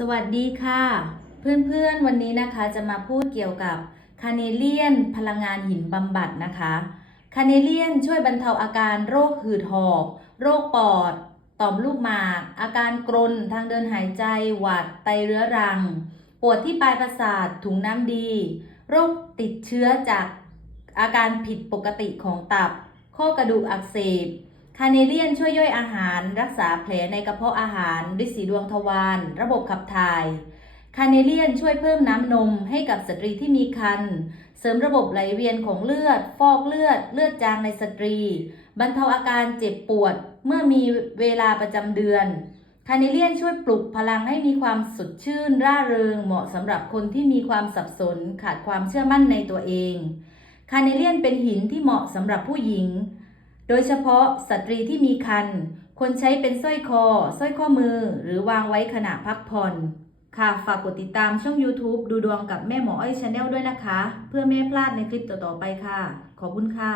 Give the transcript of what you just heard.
สวัสดีค่ะ เพื่อนๆวันนี้นะคะจะมาพูดเกี่ยวกับคาเนเลียนพลังงานหินบำบัดนะคะคาเนเลียนช่วยบรรเทาอาการโรคหืดหอบ โรคปอด ต่อมลูกหมาก อาการกรนทางเดินหายใจ หวัดไตเรื้อรัง ปวดที่ปลายประสาทถุงน้ำดี โรคติดเชื้อจากอาการผิดปกติของตับ ข้อกระดูกอักเสบ คาเนเลียนช่วยย่อยอาหาร รักษาแผลในกระเพาะอาหารฤทธิ์สีดวงทวารระบบขับถ่ายคาเนเลียนช่วยเพิ่มน้ำนมให้กับสตรีที่มีครรภ์เสริมระบบไหลเวียนของเลือด ฟอกเลือด เลือดจางในสตรี บรรเทาอาการเจ็บปวดเมื่อมีเวลาประจำเดือนคาเนเลียนช่วยปลุกพลังให้มีความสดชื่น ร่าเริง เหมาะสำหรับคนที่มีความสับสน ขาดความเชื่อมั่นในตัวเองคาเนเลียนเป็นหินที่เหมาะสำหรับผู้หญิง โดยเฉพาะสตรีที่มีคันควรใช้เป็นสร้อยคอ สร้อยข้อมือ หรือวางไว้ขณะพักผ่อน ค่ะฝากกดติดตามช่อง YouTube ดูดวงกับแม่หมออ้อยชาแนลด้วยนะคะ เพื่อไม่พลาดในคลิปต่อๆไปค่ะ ขอบคุณค่ะ